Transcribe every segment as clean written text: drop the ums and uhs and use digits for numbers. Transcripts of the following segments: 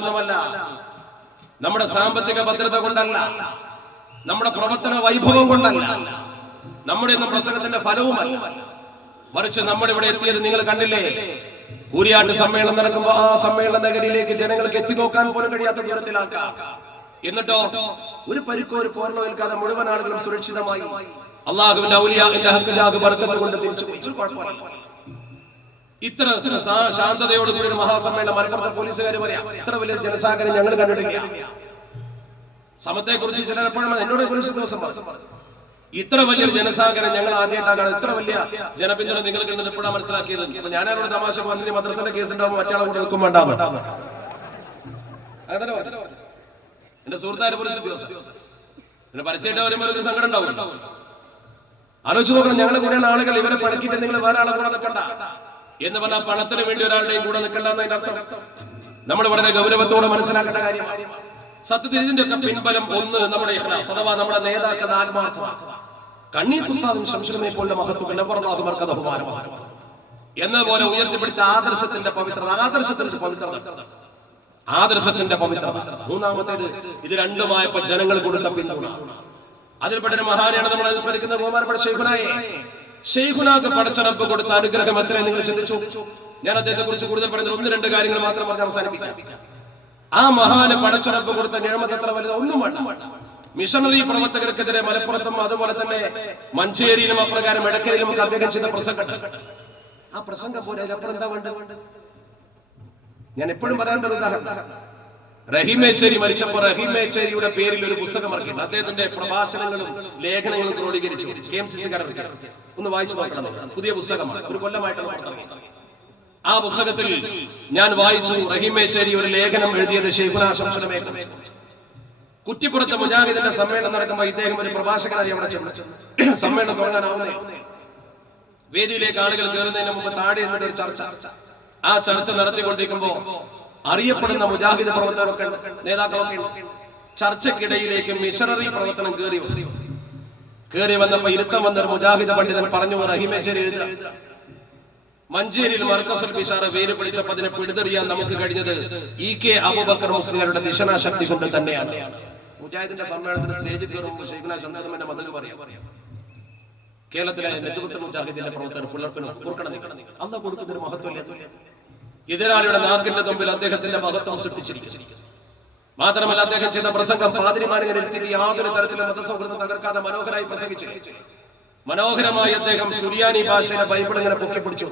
ൊന്നുമല്ല, നമ്മുടെ സാമ്പത്തിക ഭദ്രത കൊണ്ടല്ല, നമ്മുടെ പ്രവർത്തന വൈഭവം കൊണ്ടല്ല, നമ്മുടെ ഒന്നും പ്രസംഗത്തിന്റെ ഫലവുമല്ല. മറിച്ച് നമ്മളിവിടെ എത്തിയത് നിങ്ങൾ കണ്ടില്ലേ? കൂരിയാട്ട് സമ്മേളനം നടക്കുമ്പോൾ ആ സമ്മേളന നഗരിയിലേക്ക് ജനങ്ങൾക്ക് എത്തി നോക്കാൻ പോലും കഴിയാത്ത ദൂരത്തിലാക്കാം. എന്നിട്ടോ ഒരു പരിക്കോ ഒരു പോർലോ ഏൽക്കാതെ മുഴുവൻ ആളുകളും സുരക്ഷിതമായി അള്ളാഹുവിന്റെ ഔലിയാഇന്റെ ഹഖ് ജാഗ് ബർക്കത്ത് കൊണ്ട് തിരിച്ചു പോയി. ഇത്ര ശാന്തതയോടുകൂടി ഒരു മഹാസമ്മേളനം മലപ്പുറത്തെ പോലീസുകാർ പറയാം, ഇത്ര വലിയ ജനസാഗരം ഞങ്ങൾ കണ്ടിട്ടില്ല. സമത്തെ കുറിച്ച് ചിലർ എപ്പോഴും എന്നോട് പോലീസ് ദിവസം ഇത്ര വലിയൊരു ജനസാഗരം ഞങ്ങൾ ആദ്യമായിട്ടാണ്, ഇത്ര വലിയ ജനപിന്തുണ നിങ്ങൾക്കുണ്ടെന്ന് എപ്പോഴാണ് മനസ്സിലാക്കിയത്. അപ്പൊ ഞാനോട് തമാശ പറഞ്ഞിട്ട് മദ്രസന്റെ കേസ് ഉണ്ടാവും, മറ്റാളെ കൂടെ നിൽക്കും വേണ്ടാന്ന്. എന്റെ സുഹൃത്തായ പോലീസ് ഉദ്യോഗസ്ഥ പിന്നെ പരസ്യമായിട്ട് വരുമ്പോൾ ഒരു സങ്കടം ഉണ്ടാവും. ആലോചിച്ച് നോക്കണം, ഞങ്ങളെ കൂടെ ആളുകൾ ഇവരെ പണക്കിട്ട് നിങ്ങൾ വേറെ ആളെ കൂടെ നിൽക്കണ്ട എന്ന് പറഞ്ഞാൽ പണത്തിന് വേണ്ടി ഒരാളുടെയും കൂടെ നിൽക്കണ്ട എന്നതിന്റെ അർത്ഥം നമ്മൾ വളരെ ഗൗരവത്തോടെ മനസ്സിലാക്കേണ്ട കാര്യമാണ്. സത്യത്തിൽ ഇതിന്റെ ഒക്കെ പിൻബലം ഒന്ന് നമ്മുടെ ഇഖ്ലാസ് അഥവാ നമ്മുടെ നേതാക്കളുടെ ആത്മാർത്ഥത. കണ്ണീത്തുസ്താദും ശംസുലമയെ പോലുള്ള മഹത്വം എന്ന പോലെ ഉയർത്തിപ്പിടിച്ച ആദർശത്തിന്റെ പവിത്രത, ആദർശത്തിന്റെ പവിത്രത. മൂന്നാമത്തേത് ഇത് രണ്ടുമായപ്പോ ജനങ്ങൾ കൊടുത്ത പിന്തുണ. അതിൽപ്പെട്ട ഒരു മഹാനാണ് നമ്മൾ അനുസ്മരിക്കുന്ന ബഹുമാനപ്പെട്ട ശൈഖുനായെ. ശൈഖുനാക്ക് പടച്ച റബ്ബ് കൊടുത്ത അനുഗ്രഹം എത്രയും നിങ്ങൾ ചിന്തിച്ചു. ഞാൻ അദ്ദേഹത്തെ കുറിച്ച് കൂടുതൽ പറയുന്നത് ഒന്ന് രണ്ട് കാര്യങ്ങൾ മാത്രം പറഞ്ഞ് അവസാനിപ്പിക്കാം. ആ മഹാന് പടച്ച റബ്ബ് കൊടുത്ത നിഴമത്ത് എത്ര വലുത് ഒന്നും വേണ്ട. മിഷണറി പ്രവർത്തകർക്കെതിരെ മലപ്പുറത്തും അതുപോലെ തന്നെ മഞ്ചേരിയിലും അപ്രകാരം എടക്കരയിലും ഒക്കെ അദ്ദേഹം ചെയ്ത പ്രസംഗം, ആ പ്രസംഗം പോലെ അതിലപ്പുറം എന്താ വേണ്ട? ഞാൻ എപ്പോഴും പറയാനുള്ള ഒരു ഉദാഹരണം, റഹീമേച്ചേരി മരിച്ചപ്പോൾ റഹീമേച്ചേരിയുടെ പേരിൽ ഒരു പുസ്തകം ഇറക്കിയിട്ടുണ്ട്. അദ്ദേഹത്തിന്റെ പ്രഭാഷണങ്ങളും ലേഖനങ്ങളും ക്രോഡീകരിച്ചു. KMCC ഒന്ന് വായിച്ചു നോക്കണം. പുതിയ പുസ്തകമാണ്, ഒരു കൊല്ലമായിട്ടുള്ള പുറത്തിറങ്ങി. ആ പുസ്തകത്തിൽ ഞാൻ വായിച്ചു, റഹീമേച്ചേരി ഒരു ലേഖനം എഴുതിയത് ശൈഖുനാ ശംസുലമയെ കുറിച്ച്. കുറ്റിപ്പുറത്ത് മുജാഹിദിന്റെ സമ്മേളനം നടക്കുമ്പോൾ ഇദ്ദേഹം ഒരു പ്രഭാഷകനായി അവിടെ ചെന്നു. സമ്മേളനം തുടങ്ങാനാവുന്നേ, വേദിയിലേക്ക് ആളുകൾ കയറുന്നതിന് മുമ്പ് താഴെ നിന്നൊരു ചർച്ച. ആ ചർച്ച നടത്തിക്കൊണ്ടിരിക്കുമ്പോ അറിയപ്പെടുന്ന മുജാഹിദ് പ്രവർത്തകരൊക്കെ നേതാക്കളൊക്കെ ചർച്ചക്കിടയിലേക്ക് മിഷണറി പ്രവർത്തനം കയറി വന്നപ്പോ ഇരുത്തം വന്നൊരു മുജാഹിദ് പണ്ഡിതൻ പറഞ്ഞു, റഹീമേശ്വരി എഴുതുക, മഞ്ചേരിയിൽ മർക്കസുൽ ബിഷാറ പേര് പിടിച്ചപ്പോൾ അതിനെ പിടിതെറിയാൻ നമുക്ക് കഴിഞ്ഞത് EK അബൂബക്കർ മുസ്ലിയാരുടെ ദിശനാശക്തി കൊണ്ട് തന്നെയാണ്. മുജാഹിദിന്റെ സമ്മേളനത്തിന് സ്റ്റേജിൽ കയറുമ്പോൾ ശൈഖുനാ ശംസുലമയുടെ മദത് പറയാം, കേരളത്തിലെ നെതുപുത്ര മുജാഹിദിന്റെ പ്രവർത്തകർ പുലർപ്പിന് ഓർക്കണം, അള്ളാഹ് കൊടുക്കുന്നൊരു മഹത്വം എതിരാളിയുടെ നാക്കിന്റെ മുമ്പിൽ അദ്ദേഹത്തിന്റെ മഹത്വം സൃഷ്ടിച്ചിരിക്കുന്നു. മാത്രമല്ല അദ്ദേഹം ചെയ്ത പ്രസംഗം പാതിരിമാനിങ്ങനെ എടുത്തിട്ട് യാതൊരു തരത്തിലും മതസൗഹൃദം തകർക്കാതെ മനോഹരമായി പ്രസംഗിച്ചു. മനോഹരമായി അദ്ദേഹം സുറിയാനി ഭാഷയിലെ ബൈബിൾ ഇങ്ങനെ പൊക്കിപ്പിടിച്ചു.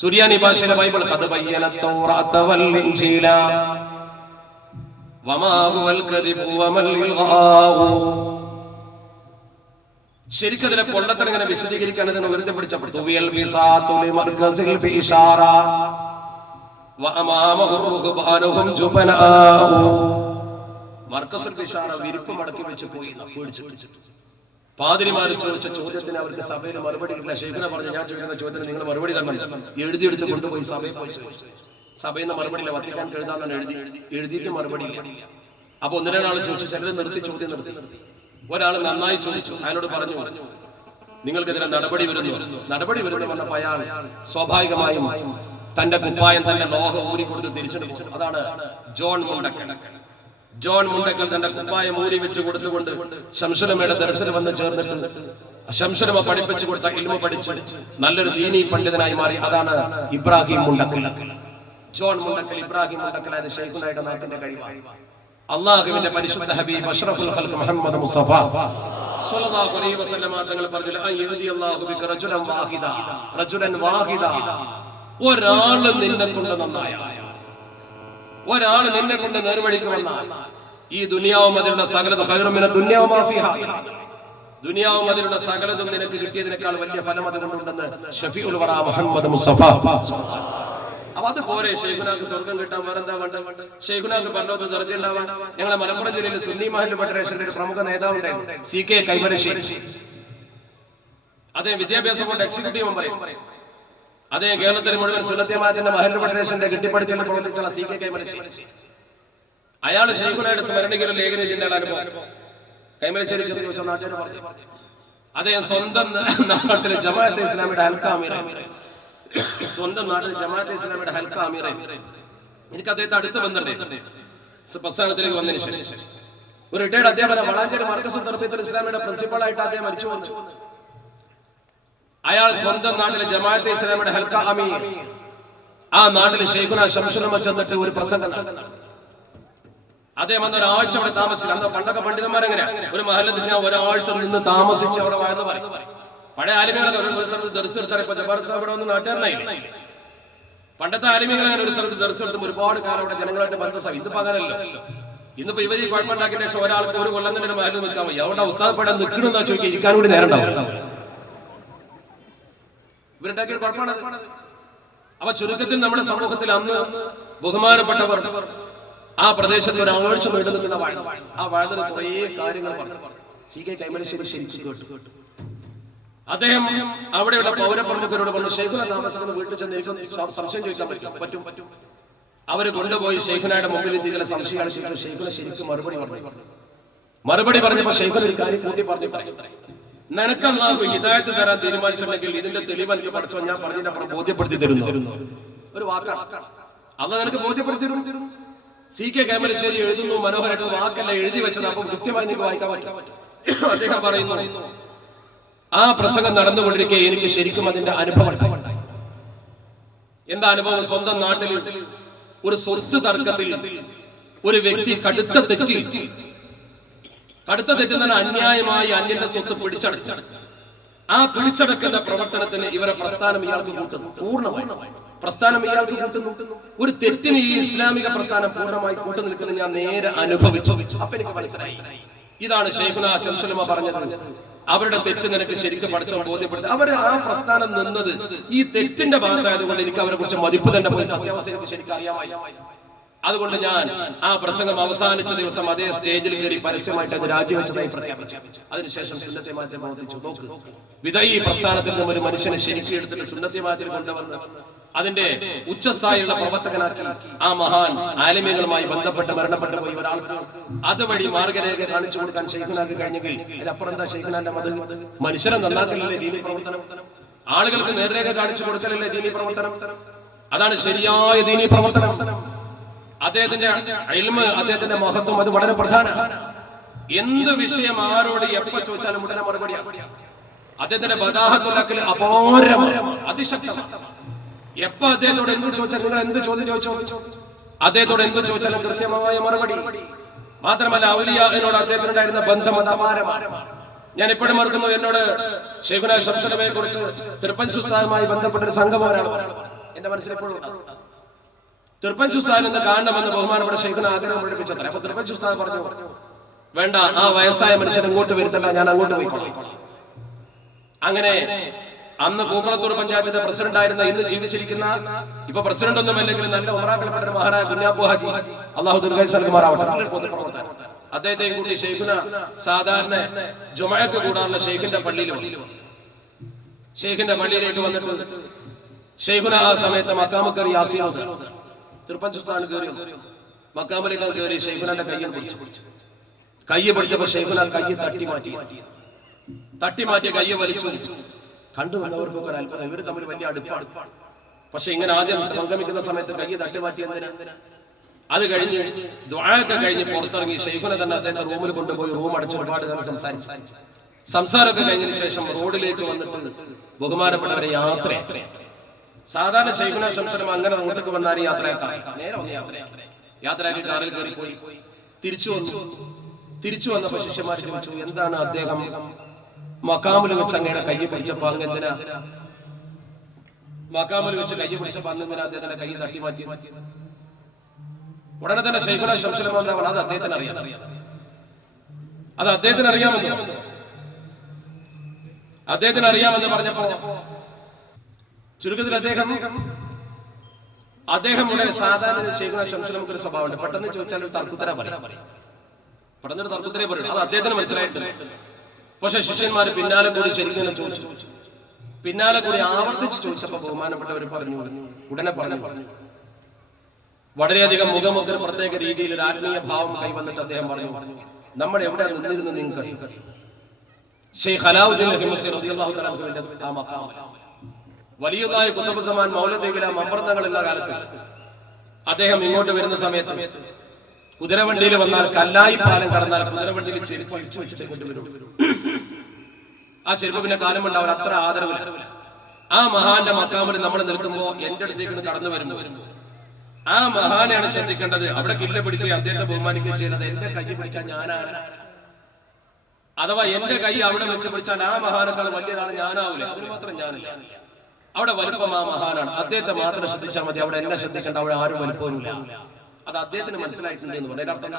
സുറിയാനി ഭാഷയിലെ ബൈബിൾ ശരിക്കും അതിലെ പൊള്ളത്തൻ ഇങ്ങനെ വിശദീകരിക്കാൻ ഇതിനെ വെറുതെ പിടിച്ചപ്പെടുത്തു. വിരിപ്പ് മടക്കി വെച്ച് പോയി പാതിരിമാര് ചോദിച്ച ചോദ്യത്തിന് അവർക്ക് സഭയിൽ മറുപടി കിട്ടില്ല. ശൈഖുനാ പറഞ്ഞു, ഞാൻ ചോദിക്കുന്ന ചോദ്യത്തിന് നിങ്ങൾ മറുപടി തരണം. എഴുതിയെടുത്ത് കൊണ്ടുപോയി സഭയിൽ പോയി ചോദിച്ചു. സഭയിൽ നിന്ന് മറുപടി ഇല്ല, വത്തിക്കാൻ എഴുതാന്നാണ് എഴുതിയിട്ട് മറുപടി ഇല്ല. അപ്പൊ ഒന്നിനെ ആൾ ചോദിച്ചു, ചിലർ നിർത്തി ചോദ്യം നിർത്തി. ഒരാൾ നന്നായി ചോദിച്ചു, അയാളോട് പറഞ്ഞു, നിങ്ങൾക്കെതിരെ നടപടി വരുന്നു വന്നപ്പോൾ അയാൾ സ്വാഭാവികമായും തന്റെ കുപ്പായം തന്റെ ലോഹ ഊരി കൊടുത്ത് തിരിച്ചെടുത്തു. അതാണ് ജോൺ മുണ്ടക്കൽ തന്റെ കുപ്പായം ഊരി വെച്ച് കൊടുത്തുകൊണ്ട് ശംസുലമയുടെ ദർശനം വന്ന് ചേർന്നിട്ട് ശംസുലമ പഠിപ്പിച്ചു കൊടുത്ത ഇൽമ പഠിച്ച് നല്ലൊരു ദീനി പണ്ഡിതനായി മാറി. അതാണ് ഇബ്രാഹിം മുണ്ടക്കൽ. ജോൺ മുണ്ടക്കൽ ഇബ്രാഹിം മുണ്ടക്കലായത് ശൈഖുനായുടെ നാട്ടിന്റെ കഴിവാണ്. അള്ളാഹുവിന്റെ പരിശുദ്ധ ഹബീബ് അഷ്റഫുൽ ഖൽഖ് മുഹമ്മദ് മുസ്തഫ സ്വല്ലല്ലാഹു അലൈഹി വസല്ലം തങ്ങൾ പറഞ്ഞു, അല്ലാഹു ബിക റജുലൻ വാഹിദ, ഒരാള് നിന്നെ കൊണ്ട് നന്നായ, ഒരാള് നിന്നെ കൊണ്ട് നേർവഴിക്ക് വന്നാൽ ഈ ദുനിയാവും അതിലുള്ള സകലതും ഖൈറുമിന ദുനിയാവ മാ ഫീഹാ, ദുനിയാവും അതിലുള്ള സകലതും നിനക്ക് കിട്ടിയതിനേക്കാൾ വലിയ ഫലം അതുകൊണ്ടുണ്ടെന്ന് ഷഫീഉൽ വറ മുഹമ്മദ് മുസ്തഫ. അപ്പൊ അത് പോരെ ശൈഖുനാക്ക് സ്വർഗം കിട്ടാൻ വേറെന്താ വേണ്ട? ശൈഖുനാക്ക് പരലോകത്ത് ദർജ ഉണ്ടാവാൻ ഞങ്ങളെ മലപ്പുറം ജില്ലയിൽ സുന്നി മഹല്ല് ഫെഡറേഷന്റെ ഒരു പ്രമുഖ നേതാവുണ്ടായിരുന്നു, CK കൈമരശ്ശേരി. അദ്ദേഹം വിദ്യാഭ്യാസ ബോർഡ് എക്സിക്യൂട്ടീവ് മെമ്പർ. അദ്ദേഹം കേരളത്തിൽ മുഴുവൻ സുന്നത്തിയമാത്തിന്റെ മഹല്ല് ഫെഡറേഷന്റെ കെട്ടിപ്പടുത്തിൽ പ്രവർത്തിച്ചുള്ള CK കൈമരശ്ശേരി. അയാൾ ശൈഖുനായുടെ സ്മരണയ്ക്ക് ഒരു ലേഖനം എഴുതിയ അനുഭവം കൈമരശ്ശേരി ചോദിച്ച നാട്ടുകാർ പറഞ്ഞു. അദ്ദേഹം സ്വന്തം നാട്ടിലെ ജമാഅത്തെ ഇസ്ലാമിയുടെ സ്വന്തം നാട്ടിൽ ജമാഅത്തെ ഇസ്ലാമിയുടെ ഹൽക്ക അമീറെ എനിക്ക് അദ്ദേഹത്തെ അടുത്ത് ബന്ധമുണ്ട്. പ്രസ്ഥാനത്തിലേക്ക് വന്നതിന് ശേഷം ഒരു റിട്ടയർഡ് അധ്യാപന വളാഞ്ചേരി മർക്കസ് തർബീയത്തുൽ ഇസ്ലാമിയുടെ പ്രിൻസിപ്പളായിട്ട് അദ്ദേഹം മരിച്ചു വന്നു. അയാൾ സ്വന്തം നാട്ടിലെ ജമാഅത്തെ ഇസ്ലാമിയുടെ ഹൽക്ക അമീർ, ആ നാട്ടിലെ ശൈഖുനാ ശംസുലമ ചെന്നിട്ട് ഒരു പ്രസംഗം നടത്തി. അദ്ദേഹം വന്ന് ഒരാഴ്ച അവിടെ താമസിച്ചു. അന്ന് പണ്ടൊക്കെ പണ്ഡിതന്മാരെങ്ങനെയാ, ഒരു മഹല്ലത്തിൽ ഒരാഴ്ച നിന്ന് താമസിച്ച് അവിടെ വായന പറയും. പഴയ ആലിമ്യങ്ങളൊക്കെ ഒരു സ്ഥലത്ത് ദർശെടുത്താൽ ഇപ്പൊ ജബ്ബാർ സാഹിബ് ഇവിടെ ഒന്നും നാട്ടുകാരനായി. പണ്ടത്തെ ആലിമ്യങ്ങൾ അങ്ങനെ ഒരു സ്ഥലത്ത് ദർശെടുത്തും ഒരുപാട് കാലം അവിടെ ജനങ്ങളായിട്ട് ബന്ധസായി. ഇന്നിപ്പോ അങ്ങനല്ലോ. ഇന്നിപ്പോ ഇവര് ഈ കുഴപ്പമുണ്ടാക്കിയ ശേഷം ഒരാൾക്ക് ഒരു കൊല്ലം തന്നെ മഹലിൽ നിൽക്കാൻ വയ്യ. അവിടെ ഉസ്താദപ്പെടാൻ നിൽക്കണമെന്നാ ചോദിക്കുക, ഇരിക്കാൻ കൂടി നേരം ഉണ്ടാവും. ഇവരുണ്ടാക്കിയ കുഴപ്പമാണ്. അപ്പൊ ചുരുക്കത്തിൽ നമ്മുടെ സമൂഹത്തിൽ അന്ന് ബഹുമാനപ്പെട്ടവർ ആ പ്രദേശത്ത് ഒരാഴ്ച നീണ്ടു നിൽക്കുന്ന വാഴ, ആ വാഴത്തിൽ കുറേ കാര്യങ്ങൾ പറഞ്ഞു. CK കൈമലശ്ശേരി ശരിക്കും കേട്ടു. അദ്ദേഹം അവിടെയുള്ള പൗരപ്രമുഖരോട് പറഞ്ഞു, ശൈഖുന താമസിക്കുന്ന വീട്ടിൽ ചെന്ന് എനിക്ക് സംശയം ചോദിക്കാൻ പറ്റും. അവര് കൊണ്ടുപോയി ശൈഖുനയുടെ മുമ്പിൽ ചില സംശയങ്ങൾ ചോദിച്ചു. ശൈഖുന ശരിക്കും മറുപടി പറഞ്ഞപ്പോ ശൈഖുന ഒരു കാര്യം കൂട്ടി പറഞ്ഞു, നിനക്ക് അല്ലാഹു ഹിദായത്ത് തരാൻ തീരുമാനിച്ചിട്ടുണ്ടെങ്കിൽ ഇതിന്റെ തെളിവ് എനിക്ക് പഠിച്ചോ, ഞാൻ പറഞ്ഞതിനപ്പുറം ബോധ്യപ്പെടുത്തി തരുന്നു. ഒരു വാക്കാണ് അല്ലാഹു നിനക്ക് ബോധ്യപ്പെടുത്തി തരുന്നു. CK കൈമലശ്ശേരി എഴുതുന്നു, മനോഹരമായിട്ട് വാക്കല്ല എഴുതി വെച്ചത്, അപ്പൊ കൃത്യമായി നിങ്ങൾക്ക് വായിക്കാൻ പറ്റും. അദ്ദേഹം പറയുന്നു, ആ പ്രസംഗം നടന്നുകൊണ്ടിരിക്കെ എനിക്ക് ശരിക്കും അതിന്റെ അനുഭവം ഉണ്ടായി. എന്താ അനുഭവം? സ്വന്തം നാട്ടിൽ ഒരു സ്വത്ത് തർക്കത്തിൽ ഒരു വ്യക്തി കടുത്ത തെറ്റുന്ന അന്യായമായി അന്യന്റെ സ്വത്ത് പിടിച്ചടച്ചു. ആ പിടിച്ചടക്കുന്ന പ്രവർത്തനത്തിന് ഇവരെ പ്രസ്ഥാനം ഇയാൾക്ക് കൂട്ടുന്നു. പൂർണ്ണമായി പ്രസ്ഥാനം ഇയാൾക്ക് കൂട്ടുന്നു. ഒരു തെറ്റിന് ഈ ഇസ്ലാമിക പ്രസ്ഥാനം പൂർണ്ണമായി കൂട്ടുനിൽക്കുന്ന ഞാൻ നേരെ അനുഭവിച്ചു. അപ്പൊ എനിക്ക് മനസ്സിലായി, ഇതാണ് ശൈഖുനാ ശംസുലമ പറഞ്ഞത്. അവരുടെ തെറ്റ് നിനക്ക് ശരിക്കും പഠിച്ചോ ബോധ്യപ്പെടുത്തി. അവര് ആ പ്രസ്ഥാനം നിന്നത് ഈ തെറ്റിന്റെ ഭാഗത്തായതുകൊണ്ട് എനിക്ക് അവരെ കുറിച്ച് മതിപ്പ് തന്നെ പോയി സത്യാവസ്ഥ എനിക്ക് ശരിക്കും അറിയാമായി. അതുകൊണ്ട് ഞാൻ ആ പ്രസംഗം അവസാനിച്ച ദിവസം അതേ സ്റ്റേജിൽ കയറി പരസ്യമായിട്ട് അത് രാജിവെച്ചതായി പ്രഖ്യാപിച്ചു. അതിനുശേഷം സുന്നത്തെ മാറ്റം പ്രവർത്തിച്ചു. നോക്ക്, വിദഈ പ്രസ്ഥാനത്തിൽ നിന്നും ഒരു മനുഷ്യനെ ശരിക്കും എടുത്തിട്ട് സുന്നത്തെ മാറ്റം കൊണ്ടുവന്ന് അതിന്റെ ഉച്ചസ്ഥായിലുള്ള പ്രവർത്തകനാക്കി ആ മഹാൻ ആലിമ്യങ്ങളുമായി ബന്ധപ്പെട്ട് മരണപ്പെട്ടു പോയി ഒരാൾക്ക് അതുവഴി മാർഗരേഖ കാണിച്ചു കൊടുക്കാൻ ശൈഖുനാക്ക് കഴിഞ്ഞെങ്കിൽ അതിലപ്പുറം എന്താ ശൈഖുനാന്റെ മതം? മനുഷ്യരെ നന്നാക്കലല്ലേ ദീനി പ്രവർത്തനം, ആളുകൾക്ക് നേർരേഖ കാണിച്ചു കൊടുക്കലല്ലേ ദീനി പ്രവർത്തനം. അതാണ് ശരിയായ ദീനി പ്രവർത്തനം. അദ്ദേഹത്തിന്റെ ഇൽമ്, അദ്ദേഹത്തിന്റെ മഹത്വം അത് വളരെ പ്രധാനമാണ്. എന്ത് വിഷയം ആരോട് എപ്പോ ചോദിച്ചാലും ഉടനെ മറുപടിയാണ്. അദ്ദേഹത്തിന്റെ ബദാഹത്തുൽ അപാരമാണ്, അതിശക്തമാണ്. എപ്പോ അദ്ദേഹത്തോട് എന്ത് ചോദിച്ചാൽ, നിങ്ങൾ എന്ത് ചോദ്യം ചോദിച്ചോ, അദ്ദേഹത്തോട് എന്ത് ചോദിച്ചാലും കൃത്യമായ മറുപടി. മാത്രമല്ല ഔലിയാഹിനോട് അദ്ദേഹത്തിനുണ്ടായിരുന്ന ബന്ധം അത് അപാരമാണ്. ഞാൻ ഇപ്പോഴും മറക്കുന്നു, എന്നോട് ശൈഖുനാ ശംസുലമയെ കുറിച്ച് തിരുപ്പഞ്ച് ഉസ്താദുമായി ബന്ധപ്പെട്ട ഒരു സംഘം ഒരാൾ എന്റെ മനസ്സിലെപ്പോഴും തിരുപ്പഞ്ച് ഉസ്താദിനെ ഒന്ന് കാണണമെന്ന് ബഹുമാനപ്പെട്ട ശൈഖുനാ ആഗ്രഹം പ്രകടിപ്പിച്ചത്ര. അപ്പൊ തിരുപ്പഞ്ച് ഉസ്താദ് പറഞ്ഞു, വേണ്ട, ആ വയസ്സായ മനുഷ്യൻ ഇങ്ങോട്ട് വരുത്തല്ല, ഞാൻ അങ്ങോട്ട് പോയിക്കോളാം. അങ്ങനെ അന്ന് പൂക്കളത്തൂർ പഞ്ചായത്തിന്റെ പ്രസിഡന്റ് ആയിരുന്ന, ഇന്ന് ജീവിച്ചിരിക്കുന്ന, ഇപ്പൊ പ്രസിഡന്റ് ഒന്നും അല്ലെങ്കിൽ നല്ല ഉമറാക്കൽപ്പെട്ട മഹാനായ കുഞ്ഞാപ്പു ഹാജി, അള്ളാഹു ദീർഘായുസ്സ് നൽകുമാറാവട്ടെ, അദ്ദേഹത്തെയും കൂട്ടി ശൈഖുന സാധാരണ ജുമഅക്ക് കൂടാറുള്ള ഷെയ്ഖിന്റെ പള്ളിയിലേക്ക് വന്നിട്ട് ശൈഖുന ആ സമയത്ത് മക്കാമ് കയറി യാസീൻ തിരുപ്പഞ്ച് ഉസ്താദ് കയറി മക്കാമിലേക്ക് കയറി ശൈഖുനാന്റെ കൈ പിടിച്ചപ്പോ ശൈഖുന കൈ തട്ടി മാറ്റി കൈ വലിച്ചു. കണ്ടു വന്നവർക്കൊക്കെ ഒരു അത്ഭുതം, ഇവര് തമ്മിൽ വലിയ അടുപ്പാണ്. പക്ഷെ ഇങ്ങനെ ആദ്യം സംഗമിക്കുന്ന സമയത്ത് കൈ തട്ടി മാറ്റി എന്തിനാ? അത് കഴിഞ്ഞ് ദുആയൊക്കെ കഴിഞ്ഞ് പുറത്തിറങ്ങി ശൈഖുന തന്നെ അദ്ദേഹത്തെ റൂമിൽ കൊണ്ടുപോയി റൂം അടച്ച് ഒരുപാട് കാലം സംസാരമൊക്കെ കഴിഞ്ഞതിന് ശേഷം റോഡിലേക്ക് വന്നിട്ട് ബഹുമാനപ്പെട്ടവരെ സാധാരണ ശൈഖുനാ ശംസുലമ അങ്ങനെ റോഡിലേക്ക് വന്നാൽ നേരെ വന്ന് യാത്രയാക്കി കാറിൽ കയറി പോയി തിരിച്ചു വന്നപ്പോ ശിഷ്യന്മാർ ചോദിച്ചു, എന്താണ് അദ്ദേഹം മക്കാമിൽ വെച്ച് അങ്ങയുടെ കൈ പിടിച്ചപ്പോ അങ്ങെന്തിനാ അദ്ദേഹത്തിന്റെ കൈ തട്ടി മാറ്റി? ഉടനെ തന്നെ ശൈഖുനാ ശംസുലമ എന്താ, അത് അദ്ദേഹത്തിന് അറിയാമെന്ന് പറഞ്ഞപ്പോ ചുരുക്കത്തിൽ അദ്ദേഹം ഉടനെ സാധാരണ ശൈഖുനാ ശംസുലമക്ക് ഒരു സ്വഭാവമുണ്ട്, പെട്ടെന്ന് ചോദിച്ചാൽ ഒരു തർക്കുത്തരേ പറയും. അത് അദ്ദേഹത്തിന് മനസ്സിലായിട്ടില്ല. പക്ഷെ ശിഷ്യന്മാര് പിന്നാലെ കൂടി ശരിക്കും ചോദിച്ചു, പിന്നാലെ കൂടി ആവർത്തിച്ച് ചോദിച്ചപ്പോ ബഹുമാനപ്പെട്ടവർ ഉടനെ പറഞ്ഞു വളരെയധികം മുഖമുദ്ര പ്രത്യേക രീതിയിൽ ഒരു ആത്മീയ ഭാവം കൈവന്നിട്ട് അദ്ദേഹം പറഞ്ഞു, നമ്മൾ എവിടെ നിന്നിരുന്നു നിങ്ങൾക്ക് ശൈഖ് അലാവുദ്ദീൻ ഹിമസി റളിയല്ലാഹു തആല അൻഹുവിന്റെ ആ മഖാം വലിയതായ കുതുബ് സമാൻ മൗലദേവിലെ മമ്പർത്തങ്ങളുള്ള കാലത്ത് അദ്ദേഹം ഇങ്ങോട്ട് വരുന്ന സമയത്ത് കുതിരവണ്ടിയിൽ വന്നാൽ കല്ലായി പാലം കടന്നാൽ കുതിരവണ്ടിയിൽ ചെരുപ്പ് അഴിച്ചു വെച്ചിട്ട് കൊണ്ടുവരും. ആ ചെരുപ്പ് പിന്നെ കാലം ഉണ്ടാവില്ല, അത്ര ആദരവില്ല. ആ മഹാന്റെ മക്കാമിൽ നമ്മൾ നിൽക്കുമ്പോ എന്റെ അടുത്തേക്ക് കടന്നു വരുന്നു. ആ മഹാനെയാണ് ശ്രദ്ധിക്കേണ്ടത്. അവിടെ കില്ല പിടിക്കുകയും അദ്ദേഹത്തെ ബഹുമാനിക്കുകയും ചെയ്യുന്നത്. എന്റെ കൈ പിടിക്കാൻ ഞാനാണ്, അഥവാ എന്റെ കൈ അവിടെ വെച്ച് പിടിച്ചാൽ ആ മഹാനേക്കാൾ വലിയൊരാൾ ഞാനാവില്ല. അതിന് മാത്രം ഞാനില്ല. അവിടെ വലുപ്പം ആ മഹാനാണ്. അദ്ദേഹത്തെ മാത്രം ശ്രദ്ധിച്ചാൽ മതി. അവിടെ എന്നെ ശ്രദ്ധിക്കേണ്ട, അവിടെ ആരും വലുപ്പമില്ല. അത് അദ്ദേഹത്തിന് മനസ്സിലായിട്ടുണ്ട് എന്ന് പറഞ്ഞാൽ അർത്ഥം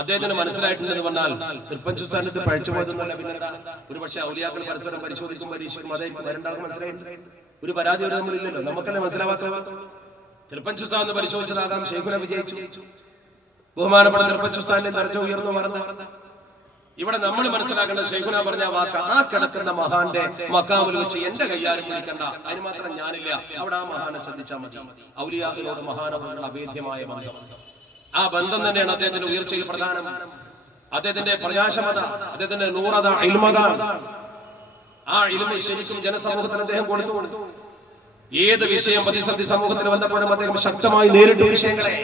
അദ്ദേഹത്തിന് മനസ്സിലായിട്ടുണ്ടെന്ന് പറഞ്ഞാൽ തൃപ്പഞ്ചു സ്ഥാനത്ത് പഴിച്ചു പോയതൊന്നുമല്ല. പിന്നെന്താ, ഒരു പക്ഷെ ഔലിയാക്കൾ പരസ്പരം പരിശോധിക്കും, പരീക്ഷിക്കും. അതായിരിക്കും വരണ്ടാൾക്ക് മനസ്സിലായിട്ടുണ്ട്. ഒരു പരാതി ഒരു തമ്മിലില്ലല്ലോ, നമുക്കല്ലേ മനസ്സിലാവാത്ത. തൃപ്പഞ്ചു സ്ഥാനം പരിശോധിച്ചതാകാം ശൈഖുന വിജയിച്ചു. ബഹുമാനപ്പെട്ട തൃപ്പഞ്ചു സ്ഥാനം നിറച്ച ഉയർന്നു പറഞ്ഞ ഇവിടെ നമ്മൾ മനസ്സിലാക്കേണ്ട ശൈഖുന പറഞ്ഞ വാക്ക് ആ കിടക്കുന്ന മഹാന്റെ മക്കാമിൽ വെച്ച് എന്റെ കയ്യാലും പിടിക്കണ്ട, അതിന് മാത്രം ഞാനില്ല. അവിടെ ആ മഹാനെ ശ്രദ്ധിച്ചാൽ മതി. ഔലിയാക്കളോട് മഹാനവരുടെ അഭേദ്യമായ ബന്ധം, ആ ബന്ധം തന്നെയാണ് അദ്ദേഹത്തിന്റെ ഉയർച്ചയിൽ പ്രധാനം. അദ്ദേഹത്തിന്റെ പ്രകാശമത, അദ്ദേഹത്തിന്റെ നൂറത, ഇൽമത, ആ ഇൽമ ശരിക്കും ജനസമൂഹത്തിന് അദ്ദേഹം കൊടുത്തു. ഏത് വിഷയം പ്രതിസന്ധി സമൂഹത്തിന് വന്നപ്പോഴും അദ്ദേഹം ശക്തമായി നേരിട്ട വിഷയങ്ങളെ.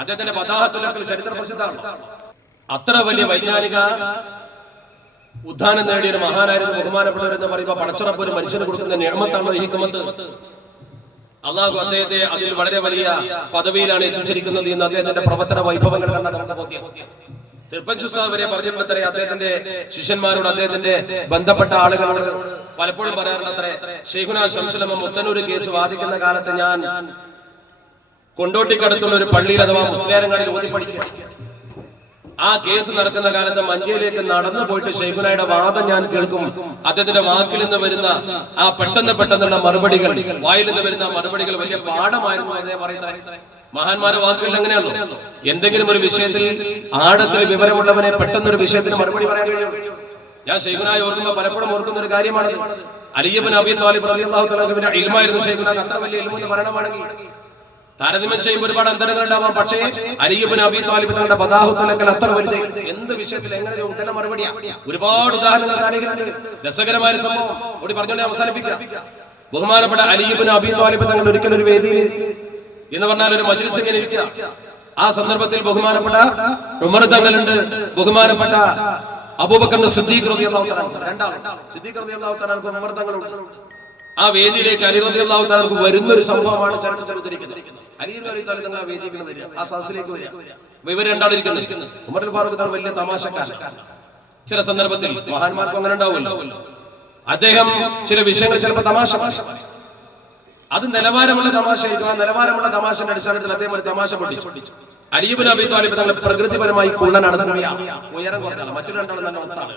അദ്ദേഹത്തിന്റെ പതാഹത്തുലക്കൽ ചരിത്ര പ്രസിദ്ധമാണ്. അത്ര വലിയ വൈജ്ഞാനിക ഉദ്ധാനം നേടിയ ഒരു മഹാനായിരുന്നു ബഹുമാനപ്പെട്ടവരെന്ന് പറയുമ്പോൾ പടച്ചറപ്പ് ഒരു മനുഷ്യന് കൊടുക്കുന്ന നിയമത്താണോ ഈ ഹിക്മത്ത്? അള്ളാഹു അദ്ദേഹത്തെ അതിൽ വളരെ വലിയ പദവിയിലാണ് എത്തിച്ചിരിക്കുന്നത് എന്ന് അദ്ദേഹത്തിന്റെ പ്രവർത്തന വൈഭവങ്ങൾ കണ്ട നമുക്ക് ബോധ്യം. തിരുപ്പഞ്ചു സാഹിബ് വരെ പറഞ്ഞിട്ടുണ്ടത്രേ അദ്ദേഹത്തിന്റെ ശിഷ്യന്മാരോട്, അദ്ദേഹത്തിന്റെ ബന്ധപ്പെട്ട ആളുകളോട് പലപ്പോഴും പറയാറുണ്ടത്രേ, ശൈഖുനാ ശംസുലമ മുത്തന്നൂർ കേസ് വാദിക്കുന്ന കാലത്ത് ഞാൻ കൊണ്ടോട്ടിക്കടുത്തുള്ള ഒരു പള്ളിയിൽ അഥവാ മുസ്ലിയാരങ്ങാടിൽ ഓതി പഠിക്കുക. ആ കേസ് നടക്കുന്ന കാലത്ത് മഞ്ചയിലേക്ക് നടന്നു പോയിട്ട് ശൈഖുനായുടെ വാദം ഞാൻ കേൾക്കും. അദ്ദേഹത്തിന്റെ വാക്കിൽ നിന്ന് വരുന്ന ആ പെട്ടെന്നുള്ള മറുപടികൾ, വായിൽ നിന്ന് വരുന്ന മറുപടികൾ വലിയ പാഠമായിരുന്നു അദ്ദേഹം പറയുന്നത്. മഹാന്മാരുടെ വാക്കുകൾ അങ്ങനെയാണല്ലോ. എന്തെങ്കിലും ഒരു വിഷയത്തിൽ ആഴത്തിൽ വിവരമുള്ളവനെ പെട്ടെന്നൊരു വിഷയത്തിന് മറുപടി പറയാൻ കഴിയും. ഞാൻ ശൈഖുനായി ഓർക്കുമ്പോൾ പലപ്പോഴും ഓർക്കുന്ന ഒരു കാര്യമാണ്, അലി ഇബ്നു അബീ ത്വാലിബ് റളിയല്ലാഹു തആല അൻഹുവിന്റെ ഇൽമായിരുന്നു ശൈഖുനാക്ക്. അത്ര വലിയ ഇൽമെന്ന് പറയണമെങ്കിൽ താരതമ്യം ചെയ്യുമ്പോൾ ഒരുപാട് അന്തരങ്ങൾ ഉണ്ടാവാം. പക്ഷേ അലി ഇബ്നു അബീ ത്വാലിബ് തങ്ങളുടെ പദാഹുത്തലക്കൽ അത്ര വലുത്. എന്ത് വിഷയത്തിൽ എങ്ങനെ ഉത്തരം മറുപടിയാ? ഒരുപാട് ഉദാഹരണങ്ങൾ താരങ്ങളുണ്ട്. രസകരമായ സംഭവം കൂടി പറഞ്ഞുകൊണ്ട് അവസാനിപ്പിക്കുക. ബഹുമാനപ്പെട്ട അലി ഇബ്നു അബീ ത്വാലിബ് തങ്ങൾ ഒരിക്കൽ ഒരു വേദിയിൽ എന്ന് പറഞ്ഞാൽ ഒരു മജ്ലിസ് ഇങ്ങനെ ഇരിക്കുക. ആ സന്ദർഭത്തിൽ ബഹുമാനപ്പെട്ട ഉമർ തങ്ങളുണ്ട്, ബഹുമാനപ്പെട്ട അബൂബക്കർ സിദ്ദീഖ് റളിയല്ലാഹു തആല, രണ്ടാളും സിദ്ദീഖ് റളിയല്ലാഹു തആല ഉമർ തങ്ങളുണ്ട്. ആ വേദിയിലേക്ക് അലി റളിയല്ലാഹു തആല വരുന്ന ഒരു സംഭവമാണ് ചരിത്രത്തിലിരിക്കുന്നത്. അലി അലി താലി തങ്ങൾ ആ വേദിയിൽ വരിക, ആ സദസ്സിലേക്ക് വരിക. ഇവർ രണ്ടാളും ഇരിക്കുന്നു. ഉമർ ഫാറൂഖ് തങ്ങൾ വലിയ തമാശക്കാരൻ. ചില സന്ദർഭത്തിൽ മഹാന്മാർക്കും അങ്ങനെ ഉണ്ടാവുമല്ലോ. അദ്ദേഹം ചില വിഷയങ്ങൾ ചിലപ്പോൾ തമാശ, അത് നിലവാരമുള്ള തമാശയായിരിക്കും. ആ നിലവാരമുള്ള തമാശയുടെ അടിസ്ഥാനത്തിൽ അദ്ദേഹം ഒരു തമാശ പഠിച്ചു. അലി ഇബ്നു അബീ ത്വാലിബ് തങ്ങൾ പ്രകൃതിപരമായി കുള്ളനാണ്, ഉയരം കുറഞ്ഞാണ്. മറ്റു രണ്ടാളും നല്ല ഒത്താണ്.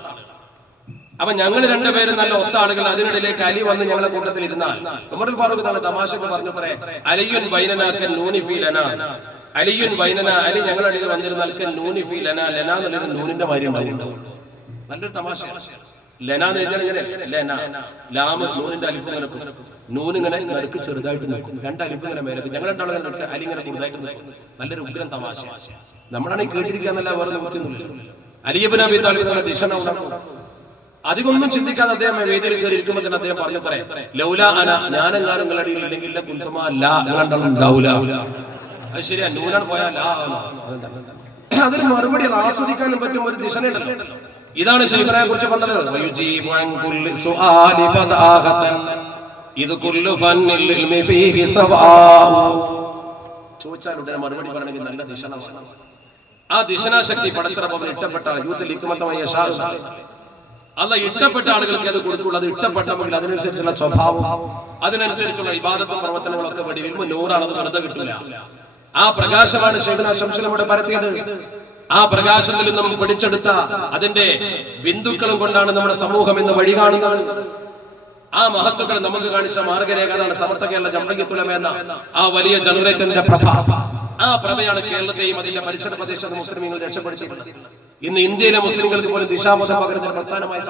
അപ്പൊ ഞങ്ങൾ രണ്ടുപേരും നല്ല ഒത്ത ആളുകൾ. അതിനിടയിലേക്ക് അലി വന്ന് ഞങ്ങളുടെ കൂട്ടത്തിൽ ഇരുന്നാൽ ഉമർ ഫാറൂഖ് തങ്ങൾ തമാശക്ക് പറഞ്ഞത്രേ, അലിയുൻ ബൈനനാക്കൻ നൂനി ഫീ ലനാ, അലിയുൻ ബൈനന, അലി ഞങ്ങളുടെ ഇടയിൽ വന്നിരുന്നാൽ നൂനി ഫീ ലനാ, ലനാ എന്നുള്ളൊരു നൂനിന്റെ മാതിരി ഉണ്ടാവും. നല്ലൊരു തമാശ. ലനാന്ന് എഴുതിയാൽ ഇങ്ങനെ ലെന, ലാമ് നൂനിന്റെ അലിഫ് ഇങ്ങനെ, നൂനിങ്ങനെ നടുക്ക് ചെറുതായിട്ട് നിൽക്കും, രണ്ട് അലിഫ് ഇങ്ങനെ മേലെ. ഞങ്ങൾ രണ്ടാളുകൾ നിൽക്കുക, അലി ഇങ്ങനെ കൂടുതലായിട്ട് നിൽക്കും. നല്ലൊരു ഉഗ്രം തമാശ. നമ്മളാണെങ്കിൽ കേട്ടിരിക്കാന്നല്ല, വേറെ നിവൃത്തിയൊന്നുമില്ല. അലി ഇബ്നു അബീ ത്വാലിബ് തങ്ങളുടെ ദിശ അധികമൊന്നും ചിന്തിക്കാതെ അദ്ദേഹം വേദിയിൽ കയറി ഇരിക്കുമ്പോൾ തന്നെ അദ്ദേഹം പറഞ്ഞു തരേ, ലൗലാ അന, ഞാനെങ്ങാനും നിങ്ങളുടെ അടിയിൽ ഇല്ലെങ്കിൽ ഉണ്ടാവൂല. അത് ശരിയാ, നൂനാണ് പോയാൽ അതിന് മറുപടി ആസ്വദിക്കാനും പറ്റും ഒരു ദിശനുണ്ടല്ലോ. ഇതാണ് ശൈഖുനായെ കുറിച്ച് പറഞ്ഞത്. ചോദിച്ചാൽ ഉടനെ മറുപടി പറയണമെങ്കിൽ നല്ല ദിശ. ആ ദിശനാശക്തി പടച്ചിറപ്പം ഇഷ്ടപ്പെട്ട യൂത്ത് ലിക്കുമത്തമായ അല്ല, ഇഷ്ടപ്പെട്ട ആളുകൾക്ക് അത് കൊടുക്കുള്ളൂ. അത് ഇഷ്ടപ്പെട്ടെങ്കിൽ അതിനനുസരിച്ചുള്ള സ്വഭാവം, അതിനനുസരിച്ചുള്ള ഇബാദത്തും പ്രവർത്തനങ്ങളും ഒക്കെ വേണ്ടി വരുമ്പോൾ നൂറാണത് വെറുതെ കിട്ടില്ല. ആ പ്രകാശമാണ് ശൈഖുനാ ശംസുലമയുടെ പരത്തിയത്. ആ പ്രകാശത്തിൽ നിന്നും പിടിച്ചെടുത്ത അതിന്റെ ബിന്ദുക്കളും കൊണ്ടാണ് നമ്മുടെ സമൂഹം ഇന്ന് വഴി കാണുന്നത്. ആ മഹത്വങ്ങൾ നമുക്ക് കാണിച്ച മാർഗരേഖ അതാണ് സമസ്ത കേരള ജംഇയ്യത്തുൽ ഉലമ എന്ന ആ വലിയ ജനറേറ്ററിന്റെ പ്രഭ. ആ പ്രഭയാണ് കേരളത്തെയും അതിന്റെ പരിസര പ്രദേശത്തെ മുസ്ലിമീങ്ങൾ രക്ഷപ്പെടുത്തിയിട്ടുള്ളത്. ഇന്ന് ഇന്ത്യയിലെ മുസ്ലിങ്ങൾക്ക് പോലും ദിശാബോധം പകരുന്ന പ്രസ്ഥാനമായി